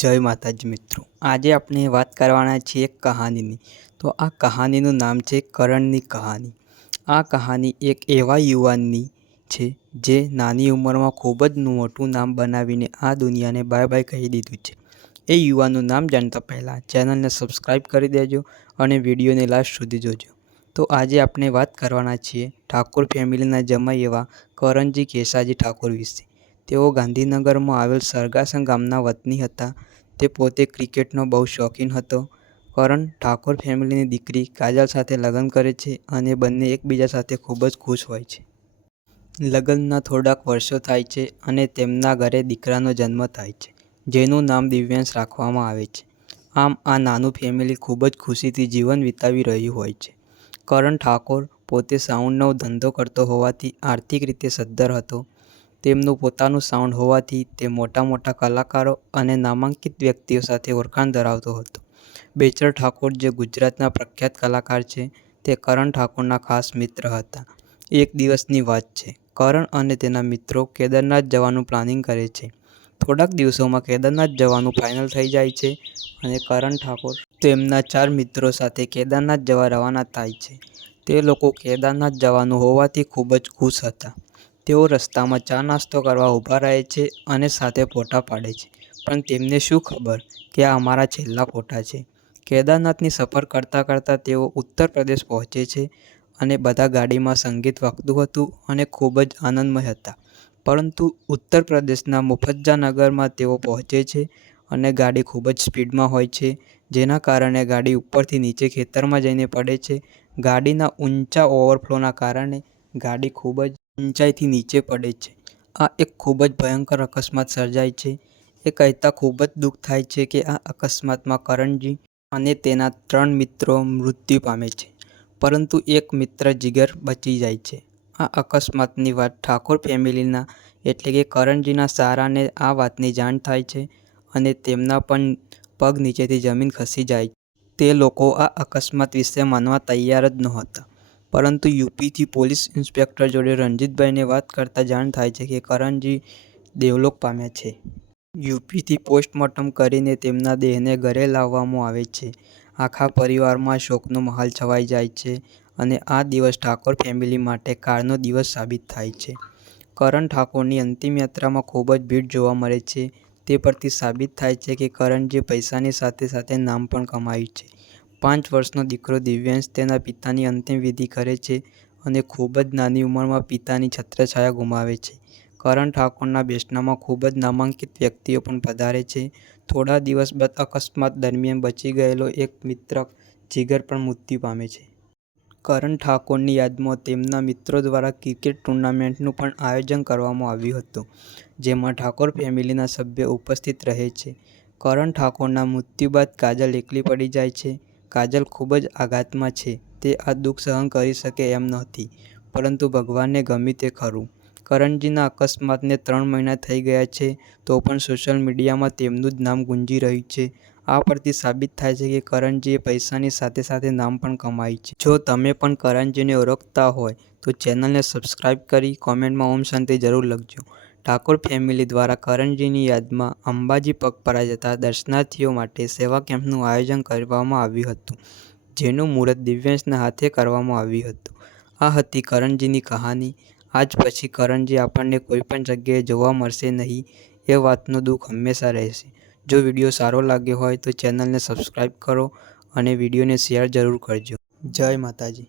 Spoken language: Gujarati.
જય માતાજી મિત્રો, આજે આપણે વાત કરવાના છીએ એક કહાનીની। તો આ કહાનીનું નામ છે કરણની કહાની। આ કહાની એક એવા યુવાનની છે જે નાની ઉંમરમાં ખૂબ જ મોટું નામ બનાવીને આ દુનિયાને બાય બાય કહી દીધું છે। એ યુવાનનું નામ જાણતા પહેલાં ચેનલને સબસ્ક્રાઈબ કરી દેજો અને વિડીયોને લાસ્ટ સુધી જોજો। તો આજે આપણે વાત કરવાના છીએ ઠાકોર ફેમિલીના જમાઈ એવા કરણજી કેશાજી ઠાકોર વિશે। તેઓ ગાંધીનગરમાં આવેલ સરગાસણ ગામના વતની હતા। તે પોતે ક્રિકેટનો બહુ શોખીન હતો। કરણ ઠાકોર ફેમિલીની દીકરી કાજલ સાથે લગ્ન કરે છે અને બંને એકબીજા સાથે ખૂબ જ ખુશ હોય છે। લગ્નના થોડાક વર્ષો થાય છે અને તેમના ઘરે દીકરાનો જન્મ થાય છે, જેનું નામ દિવ્યાંશ રાખવામાં આવે છે। આમ આ નાનું ફેમિલી ખૂબ જ ખુશીથી જીવન વિતાવી રહ્યું હોય છે। કરણ ઠાકોર પોતે સાઉન્ડનો ધંધો કરતો હોવાથી આર્થિક રીતે સદ્ધર હતો। તેમનું પોતાનું સાઉન્ડ હોવાથી તે મોટા મોટા કલાકારો અને નામાંકિત વ્યક્તિઓ સાથે ઓળખાણ ધરાવતો હતો। બેચર ઠાકોર જે ગુજરાતના પ્રખ્યાત કલાકાર છે, તે કરણ ઠાકોરના ખાસ મિત્ર હતા। એક દિવસની વાત છે, કરણ અને તેના મિત્રો કેદારનાથ જવાનું પ્લાનિંગ કરે છે। થોડાક દિવસોમાં કેદારનાથ જવાનું ફાઇનલ થઈ જાય છે અને કરણ ઠાકોર તેમના 4 મિત્રો સાથે કેદારનાથ જવા રવાના થાય છે। તે લોકો કેદારનાથ જવાનું હોવાથી ખૂબ જ ખુશ હતા। તેઓ રસ્તામાં ચા નાસ્તો કરવા ઊભા રહે છે અને સાથે ફોટા પાડે છે, પણ તેમને શું ખબર કે આ અમારા છેલ્લા ફોટા છે। કેદારનાથની સફર કરતાં કરતાં તેઓ ઉત્તર પ્રદેશ પહોંચે છે અને બધા ગાડીમાં સંગીત વાગતું હતું અને ખૂબ જ આનંદમય હતા। પરંતુ ઉત્તર પ્રદેશના મુફ્ફજાનગરમાં તેઓ પહોંચે છે અને ગાડી ખૂબ જ સ્પીડમાં હોય છે, જેના કારણે ગાડી ઉપરથી નીચે ખેતરમાં જઈને પડે છે। ગાડીના ઊંચા ઓવરફ્લોના કારણે ગાડી ખૂબ જ ઊંચાઈથી નીચે પડે છે। આ એક ખૂબ જ ભયંકર અકસ્માત સર્જાય છે। એ કહેતા ખૂબ જ દુઃખ થાય છે કે આ અકસ્માતમાં કરણજી અને તેના 3 મિત્રો મૃત્યુ પામે છે, પરંતુ એક મિત્ર જીગર બચી જાય છે। આ અકસ્માતની વાત ઠાકોર ફેમિલીના એટલે કે કરણજીના સારાને આ વાતની જાણ થાય છે અને તેમના પણ પગ નીચેથી જમીન ખસી જાય છે। તે લોકો આ અકસ્માત વિશે માનવા તૈયાર જ નહોતા, પરંતુ યુપીથી પોલીસ ઇન્સ્પેક્ટર જોડે રણજીતભાઈને વાત કરતાં જાણ થાય છે કે કરણજી દેવલોક પામ્યા છે। યુપીથી પોસ્ટમોર્ટમ કરીને તેમના દેહને ઘરે લાવવામાં આવે છે। આખા પરિવારમાં શોકનો માહોલ છવાઈ જાય છે અને આ દિવસ ઠાકોર ફેમિલી માટે કાળનો દિવસ સાબિત થાય છે। કરણ ઠાકોરની અંતિમ યાત્રામાં ખૂબ જ ભીડ જોવા મળે છે। તે પરથી સાબિત થાય છે કે કરણજીએ પૈસાની સાથે સાથે નામ પણ કમાયું છે। 5 વર્ષનો દીકરો દિવ્યાંશ તેના પિતાની અંતિમ વિધિ કરે છે અને ખૂબ જ નાની ઉંમરમાં પિતાની છત્રછાયા ગુમાવે છે। કરણ ઠાકોરના બેસણામાં ખૂબ જ નામાંકિત વ્યક્તિઓ પણ પધારે છે। થોડા દિવસ બાદ અકસ્માત દરમિયાન બચી ગયેલો એક મિત્ર જીગર પણ મૃત્યુ પામે છે। કરણ ઠાકોરની યાદમાં તેમના મિત્રો દ્વારા ક્રિકેટ ટૂર્નામેન્ટનું પણ આયોજન કરવામાં આવ્યું હતું, જેમાં ઠાકોર ફેમિલીના સભ્યો ઉપસ્થિત રહે છે। કરણ ઠાકોરના મૃત્યુ બાદ કાજલ એકલી પડી જાય છે। કાજલ ખૂબ જ આઘાતમાં છે। તે આ દુઃખ સહન કરી શકે એમ નહોતી, પરંતુ ભગવાનને ગમ્યું તે ખરું। કરણજીના અકસ્માતને 3 મહિના થઈ ગયા છે, તો પણ સોશિયલ મીડિયામાં તેમનું જ નામ ગુંજી રહ્યું છે। આ પરથી સાબિત થાય છે કે કરણજીએ પૈસાની સાથે સાથે નામ પણ કમાયું છે। જો તમે પણ કરણજીને ઓળખતા હોય તો ચેનલને સબસ્ક્રાઈબ કરી કોમેન્ટમાં ઓમ શાંતિ જરૂર લખજો। ઠાકોર ફેમિલી દ્વારા કરણજીની યાદમાં અંબાજી પગપાળા જતા દર્શનાર્થીઓ માટે સેવા કેમ્પનું આયોજન કરવામાં આવ્યું હતું, જેનું મુહૂર્ત દિવ્યાંશના હાથે કરવામાં આવ્યું હતું। આ હતી કરણજીની કહાની। આજ પછી કરણજી આપણને કોઈ પણ જગ્યાએ જોવા મળશે નહીં, એ વાતનું દુઃખ હંમેશા રહેશે। જો વિડીયો સારો લાગ્યો હોય તો ચેનલને સબસ્ક્રાઈબ કરો અને વિડીયોને શેર જરૂર કરજો। જય માતાજી।